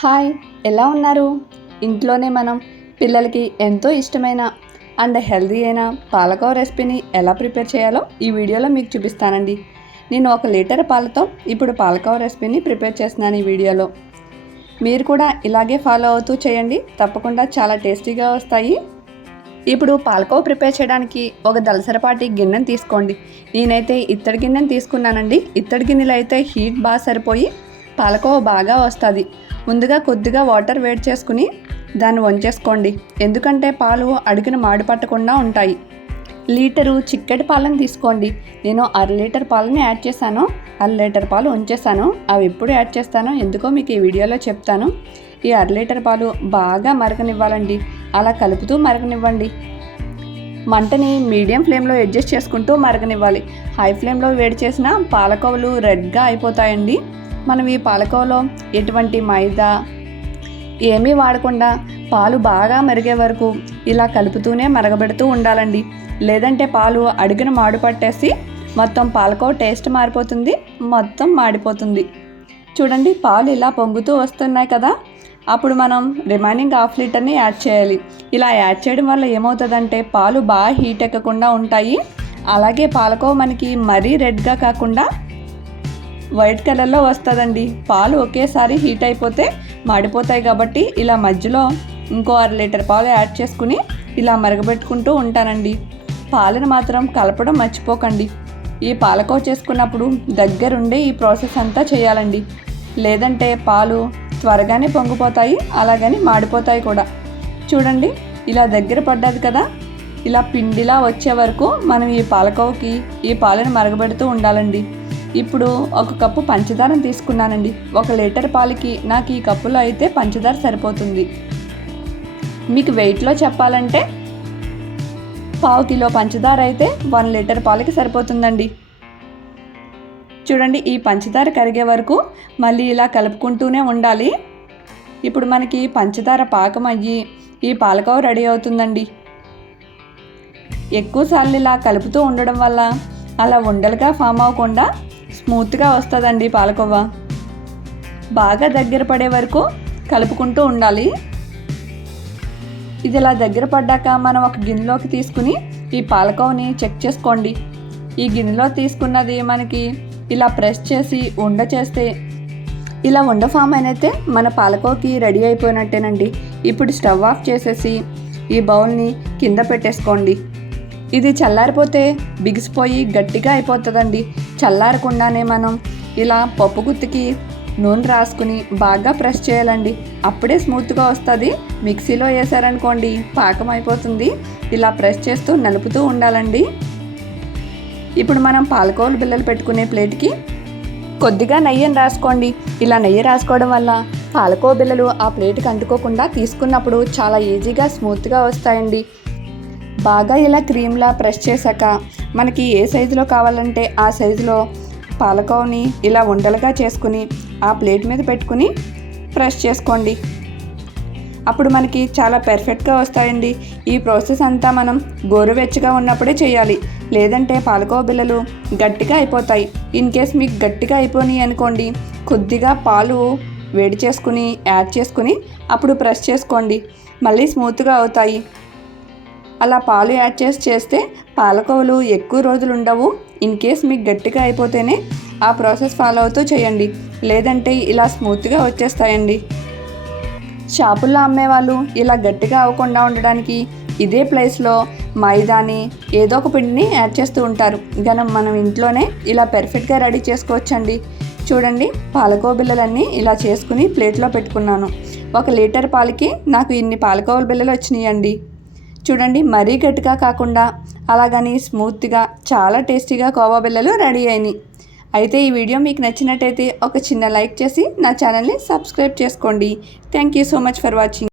Hi, ఎలా ఉన్నారు? ఇంట్లోనే మనం పిల్లలకి ఎంతో ఇష్టమైన అండ్ హెల్తీ అయిన పాలకోవ రెసిపీని ఎలా ప్రిపేర్ చేయాలో ఈ వీడియోలో మీకు చూపిస్తానండి. నేను 1 లీటర్ పాలతో ఇప్పుడు పాలకోవ రెసిపీని ప్రిపేర్ చేస్తున్నాను. ఈ వీడియోలో మీరు కూడా ఇలాగే ఫాలో అవుతూ చేయండి, తప్పకుండా చాలా టేస్టీగా వస్తాయి. ఇప్పుడు పాలకోవ ప్రిపేర్ చేయడానికి ఒక దలసరపాటి గిన్నెను తీసుకోండి. నేనైతే ఇత్తడి గిన్నెను తీసుకున్నానండి. ఇత్తడి గిన్నెలో అయితే హీట్ బాగా సరిపోయి పాలకోవ బాగా వస్తుంది. ముందుగా కొద్దిగా వాటర్ వేడి చేసుకుని దాన్ని వంచేసుకోండి, ఎందుకంటే పాలు అడుగున మాడి పట్టకుండా ఉంటాయి. లీటరు చిక్కటి పాలను తీసుకోండి. నేను 1/2 లీటర్ పాలని యాడ్ చేశాను. 1/2 లీటర్ పాలు ఉంచేసాను. అవి ఎప్పుడు యాడ్ చేస్తానో ఎందుకో మీకు ఈ వీడియోలో చెప్తాను. ఈ 1/2 లీటర్ పాలు బాగా మరగనివ్వాలండి. అలా కలుపుతూ మరగనివ్వండి. మంటని మీడియం ఫ్లేమ్లో అడ్జస్ట్ చేసుకుంటూ మరగనివ్వాలి. హై ఫ్లేమ్లో వేడి చేసిన పాలకోవలు రెడ్గా అయిపోతాయండి. మనం ఈ పాలకోవలో ఎటువంటి మైదా ఏమీ వాడకుండా పాలు బాగా మరిగే వరకు ఇలా కలుపుతూనే మరగబెడుతూ ఉండాలండి. లేదంటే పాలు అడుగున మాడు పట్టేసి మొత్తం పాలకోవ టేస్ట్ మారిపోతుంది, మొత్తం మాడిపోతుంది. చూడండి, పాలు ఇలా పొంగుతూ వస్తున్నాయి కదా, అప్పుడు మనం రిమైనింగ్ 1/2 లీటర్ని యాడ్ చేయాలి. ఇలా యాడ్ చేయడం వల్ల ఏమవుతుందంటే పాలు బాగా హీట్ ఎక్కకుండా ఉంటాయి. అలాగే పాలకోవ మనకి మరీ రెడ్గా కాకుండా వైట్ కలర్లో వస్తుందండి. పాలు ఒకేసారి హీట్ అయిపోతే మాడిపోతాయి కాబట్టి ఇలా మధ్యలో ఇంకో 1/2 లీటర్ పాలు యాడ్ చేసుకుని ఇలా మరగబెట్టుకుంటూ ఉంటానండి. పాలను మాత్రం కలపడం మర్చిపోకండి. ఈ పాలకోవ చేసుకున్నప్పుడు దగ్గరుండి ఈ ప్రాసెస్ అంతా చేయాలండి. లేదంటే పాలు త్వరగానే పొంగిపోతాయి, అలాగని మాడిపోతాయి కూడా. చూడండి, ఇలా దగ్గర పడ్డది కదా, ఇలా పిండిలా వచ్చే వరకు మనం ఈ పాలకోవకి ఈ పాలను మరగబెడుతూ ఉండాలండి. ఇప్పుడు 1 కప్పు పంచదారను తీసుకున్నానండి. 1 లీటర్ పాలకి నాకు ఈ కప్పులో అయితే పంచదార సరిపోతుంది. మీకు వెయిట్లో చెప్పాలంటే 1/2 కిలో పంచదార అయితే 1 లీటర్ పాలకి సరిపోతుందండి. చూడండి, ఈ పంచదార కరిగే వరకు మళ్ళీ ఇలా కలుపుకుంటూనే ఉండాలి. ఇప్పుడు మనకి పంచదార పాకం అయ్యి ఈ పాలకోవ రెడీ అవుతుందండి. ఎక్కువసార్లు ఇలా కలుపుతూ ఉండడం వల్ల అలా ఉండలుగా ఫామ్ అవ్వకుండా స్మూత్గా వస్తుందండి పాలకోవ. బాగా దగ్గర పడే వరకు కలుపుకుంటూ ఉండాలి. ఇది ఇలా దగ్గర పడ్డాక మనం ఒక గిన్నెలోకి తీసుకుని ఈ పాలకోవని చెక్ చేసుకోండి. ఈ గిన్నెలో తీసుకున్నది మనకి ఇలా ప్రెస్ చేసి ఉండ చేస్తే ఇలా ఉండ ఫామ్ అయినైతే మన పాలకోవకి రెడీ అయిపోయినట్టేనండి. ఇప్పుడు స్టవ్ ఆఫ్ చేసేసి ఈ బౌల్ని కింద పెట్టేసుకోండి. ఇది చల్లారిపోతే బిగిసిపోయి గట్టిగా అయిపోతుందండి. చల్లారకుండానే మనం ఇలా పప్పు గుత్తికి నూనె రాసుకుని బాగా ప్రెస్ చేయాలండి. అప్పుడే స్మూత్గా వస్తుంది. మిక్సీలో వేసారనుకోండి పాకం అయిపోతుంది. ఇలా ప్రెస్ చేస్తూ నలుపుతూ ఉండాలండి. ఇప్పుడు మనం పాలకోవలు బిళ్ళలు పెట్టుకునే ప్లేట్కి కొద్దిగా నెయ్యిని రాసుకోండి. ఇలా నెయ్యి రాసుకోవడం వల్ల పాలకోవ బిళ్ళలు ఆ ప్లేట్కి అంటుకోకుండా తీసుకున్నప్పుడు చాలా ఈజీగా స్మూత్గా వస్తాయండి. బాగా ఇలా క్రీమ్లా ప్రెస్ చేశాక మనకి ఏ సైజులో కావాలంటే ఆ సైజులో పాలకోవని ఇలా ఉండలుగా చేసుకుని ఆ ప్లేట్ మీద పెట్టుకుని ప్రెస్ చేసుకోండి. అప్పుడు మనకి చాలా పర్ఫెక్ట్గా వస్తాయండి. ఈ ప్రాసెస్ అంతా మనం గోరువెచ్చగా ఉన్నప్పుడే చేయాలి, లేదంటే పాలకోవ బిళ్ళలు గట్టిగా అయిపోతాయి. ఇన్ కేస్ మీకు గట్టిగా అయిపోయినాయి అనుకోండి, కొద్దిగా పాలు వేడి చేసుకుని యాడ్ చేసుకుని అప్పుడు ప్రెస్ చేసుకోండి, మళ్ళీ స్మూత్గా అవుతాయి. అలా పాలు యాడ్ చేస్తే పాలకోవలు ఎక్కువ రోజులు ఉండవు. ఇన్ కేస్ మీకు గట్టిగా అయిపోతేనే ఆ ప్రాసెస్ ఫాలో అవుతూ చేయండి, లేదంటే ఇలా స్మూత్గా వచ్చేస్తాయండి. షాపుల్లో అమ్మేవాళ్ళు ఇలా గట్టిగా అవ్వకుండా ఉండడానికి ఇదే ప్లేస్లో మైదాని ఏదో ఒక పిండిని యాడ్ చేస్తూ ఉంటారు. మనం ఇంట్లోనే ఇలా పర్ఫెక్ట్గా రెడీ చేసుకోవచ్చండి. చూడండి, పాలకోవ బిళ్ళలన్నీ ఇలా చేసుకుని ప్లేట్లో పెట్టుకున్నాను. 1 లీటర్ పాలకి నాకు ఇన్ని పాలకోవ బిళ్ళలు వచ్చినాయండి. చూడండి, మరీ గట్టిగా కాకుండా అలాగని స్మూత్గా చాలా టేస్టీగా కోవా బిళ్ళలు రెడీ అయినాయి. అయితే ఈ వీడియో మీకు నచ్చినట్టయితే ఒక చిన్న లైక్ చేసి నా ఛానల్ని సబ్స్క్రైబ్ చేసుకోండి. Thank you so much for watching.